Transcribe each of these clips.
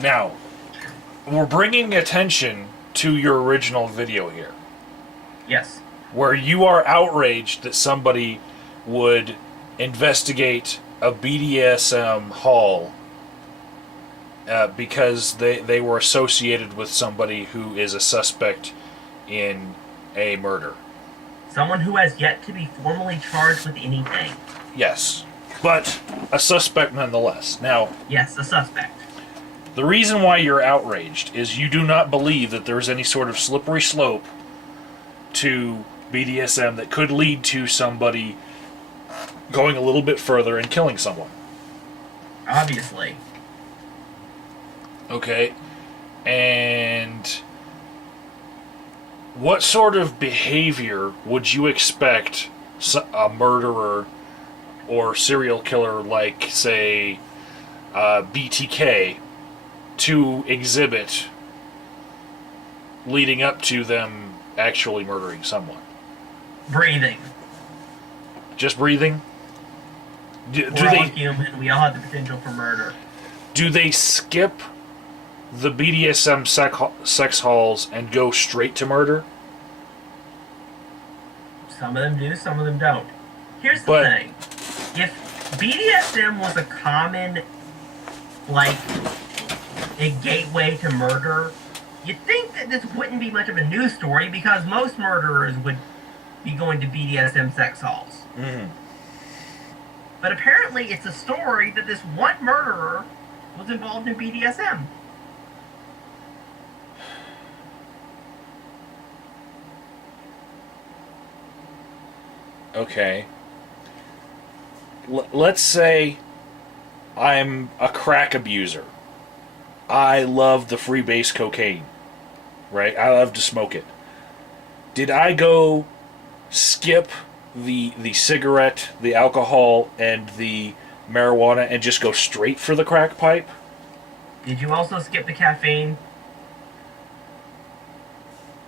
Now, we're bringing attention to your original video here, Yes. where you are outraged that somebody would investigate a BDSM hall because they were associated with somebody who is a suspect in a murder. Someone who has yet to be formally charged with anything. Yes, but a suspect nonetheless. Now, Yes, a suspect. the reason why you're outraged is you do not believe that there's any sort of slippery slope to BDSM that could lead to somebody going a little bit further and killing someone. Obviously. Okay? And what sort of behavior would you expect a murderer or serial killer like, say, BTK to exhibit leading up to them actually murdering someone? Breathing. Just breathing? Do We're all they human. We all have the potential for murder. do they skip the BDSM sex halls and go straight to murder? Some of them do, some of them don't. Here's the But- thing. If BDSM was a common, like, a gateway to murder, you'd think that this wouldn't be much of a news story because most murderers would be going to BDSM sex halls. Mm-hmm. But apparently it's a story that this one murderer was involved in BDSM. Okay. Let's say I'm a crack abuser. I love the freebase cocaine. Right? I love to smoke it. Did I go skip the cigarette, the alcohol, and the marijuana and just go straight for the crack pipe? Did you also skip the caffeine?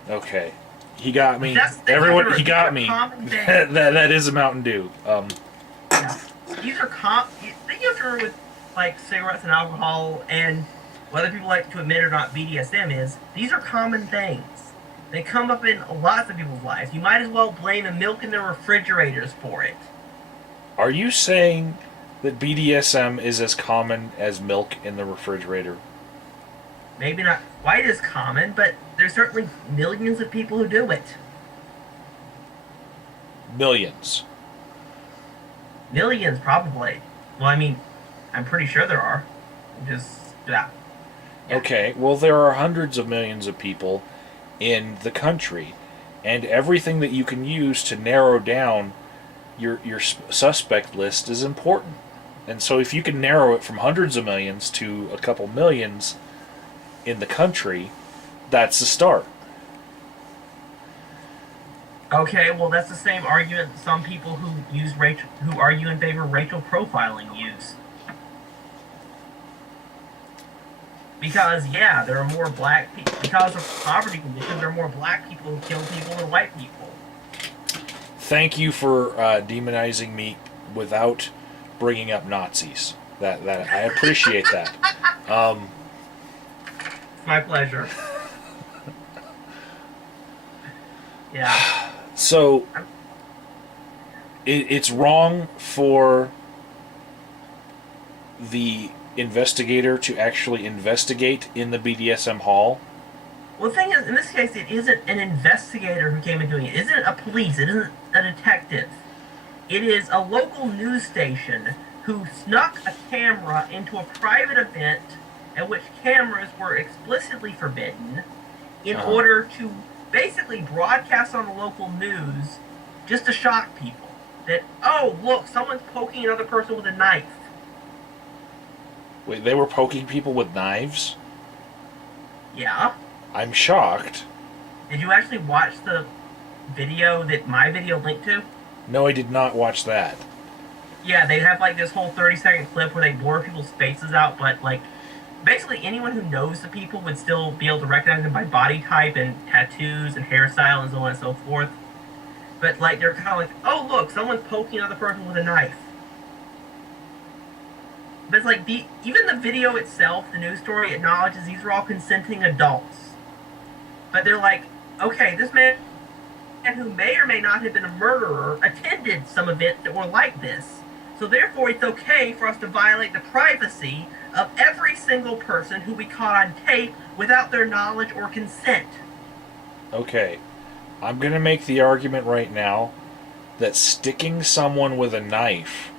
Okay. He got me. That's the Everyone, other- he got these me. are common things. that is a Mountain Dew. Yeah. These are thing you have to remember with like cigarettes and alcohol, and whether people like to admit it or not, BDSM is these are common things. They come up in lots of people's lives. You might as well blame the milk in their refrigerators for it. Are you saying that BDSM is as common as milk in the refrigerator? Maybe not quite as common, but there's certainly millions of people who do it. Millions. Millions, probably. Well, I mean, I'm pretty sure there are. Just, yeah. Okay, well, there are hundreds of millions of people in the country, and everything that you can use to narrow down your suspect list is important. And so if you can narrow it from hundreds of millions to a couple millions in the country, that's a start. Okay, well, that's the same argument some people who argue in favor of racial profiling use. Because, yeah, there are more black people. Because of poverty conditions, there are more black people who kill people than white people. Thank you for demonizing me without bringing up Nazis. That I appreciate that. My pleasure. Yeah. So it's wrong for the investigator to actually investigate in the BDSM hall. Well, the thing is, in this case, it isn't an investigator who came in doing it. It isn't a police. It isn't a detective. It is a local news station who snuck a camera into a private event at which cameras were explicitly forbidden in order to basically broadcast on the local news just to shock people. That, oh, look, someone's poking another person with a knife. Wait, they were poking people with knives? Yeah. I'm shocked. Did you actually watch the video that my video linked to? No, I did not watch that. Yeah, they have like this whole 30-second clip where they blur people's faces out, but like basically anyone who knows the people would still be able to recognize them by body type and tattoos and hairstyle and so on and so forth. But like they're kind of like, oh look, someone's poking another person with a knife. But it's like even the video itself, the news story acknowledges these are all consenting adults. But they're like, okay, this man who may or may not have been a murderer attended some events that were like this. So therefore, it's okay for us to violate the privacy of every single person who we caught on tape without their knowledge or consent. Okay, I'm going to make the argument right now that sticking someone with a knife,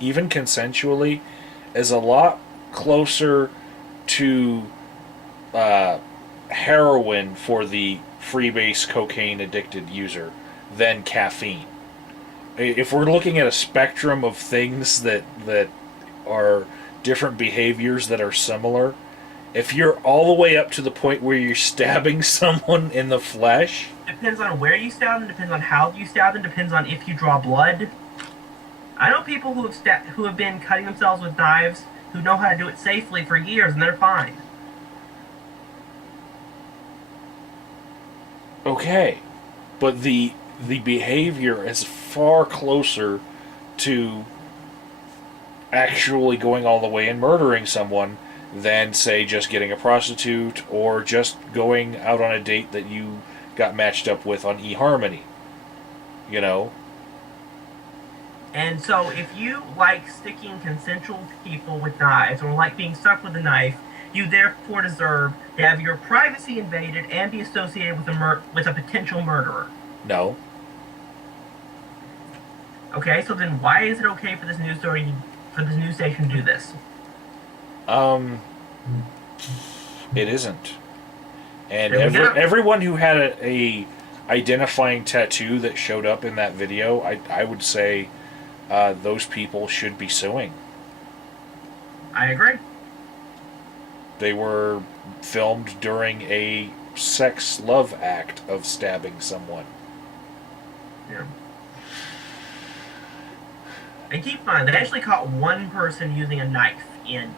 even consensually, is a lot closer to heroin for the freebase cocaine addicted user than caffeine. If we're looking at a spectrum of things that are different behaviors that are similar, if you're all the way up to the point where you're stabbing someone in the flesh, Depends on where you stab them, depends on how you stab them, depends on if you draw blood. I know people who have been cutting themselves with knives who know how to do it safely for years and they're fine. okay, but the behavior is far closer to actually going all the way and murdering someone than, say, just getting a prostitute or just going out on a date that you got matched up with on eHarmony. You know? And so if you like sticking consensual people with knives or like being stuck with a knife, you therefore deserve to have your privacy invaded and be associated with a potential murderer. No. Okay, so then why is it okay for this news station to do this? It isn't. And Everyone everyone who had a identifying tattoo that showed up in that video, I would say those people should be suing. I agree. They were filmed during a sex love act of stabbing someone. Yeah. And keep in mind, they actually caught one person using a knife in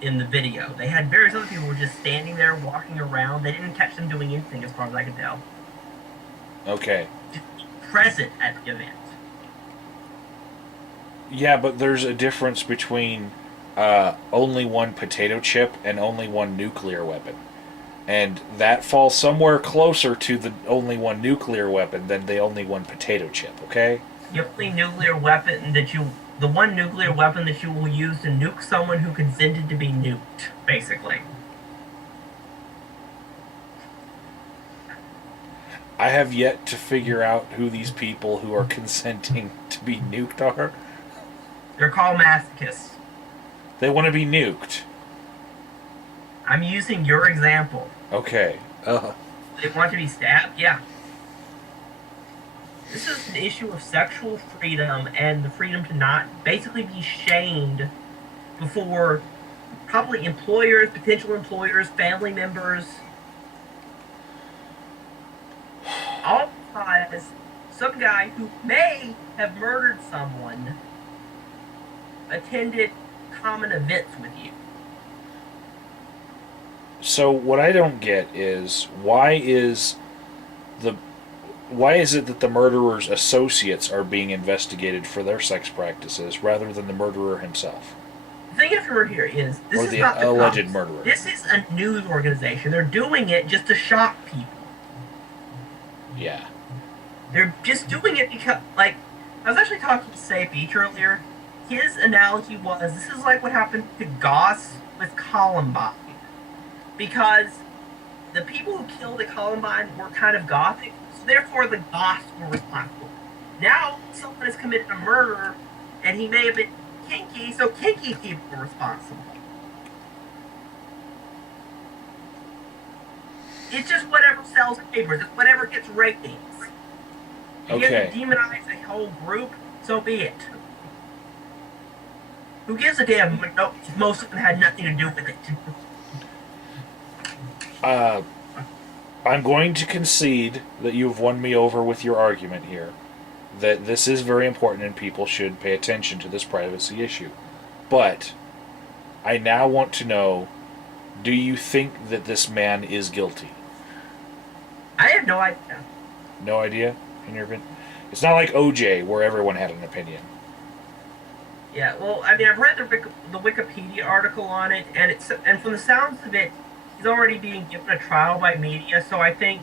the video. They had various other people who were just standing there, walking around. They didn't catch them doing anything, as far as I could tell. Okay. Just present at the event. Yeah, but there's a difference between only one potato chip and only one nuclear weapon. And that falls somewhere closer to the only one nuclear weapon than the only one potato chip, okay? The one nuclear weapon that you will use to nuke someone who consented to be nuked, basically. I have yet to figure out who these people who are consenting to be nuked are. They're called masochists. They want to be nuked. I'm using your example. Okay. They want to be stabbed? Yeah. This is an issue of sexual freedom and the freedom to not basically be shamed before probably employers, potential employers, family members. All because some guy who may have murdered someone attended common events with you. So what I don't get is why is it that the murderer's associates are being investigated for their sex practices rather than the murderer himself? The thing you have to remember here is this or is the not the alleged cops. murderer. This is a news organization. They're doing it just to shock people. Yeah. They're just doing it because, like, I was actually talking to Say Beach earlier. His analogy was this is like what happened to Goss with Columbine. Because the people who killed at Columbine were kind of gothic, so therefore the Goths were responsible. Now someone has committed a murder, and he may have been kinky, so kinky people are responsible. It's just whatever sells papers. It's whatever gets ratings. If you have to demonize a whole group, so be it. Who gives a damn? No, most of them had nothing to do with it. I'm going to concede that you've won me over with your argument here. That this is very important and people should pay attention to this privacy issue. But I now want to know, do you think that this man is guilty? I have no idea. No idea? In your opinion? It's not like OJ where everyone had an opinion. Yeah, well, I mean, I've read the Wikipedia article on it, and from the sounds of it, he's already being given a trial by media. So I think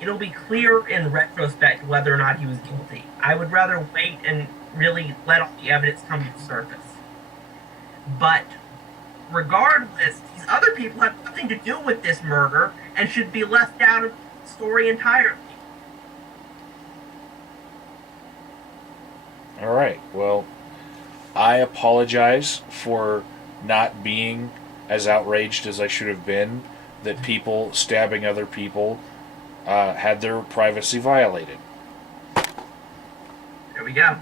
it'll be clear in retrospect whether or not he was guilty. I would rather wait and really let all the evidence come to the surface. But regardless, these other people have nothing to do with this murder and should be left out of the story entirely. All right. Well, I apologize for not being as outraged as I should have been that people stabbing other people had their privacy violated. There we go.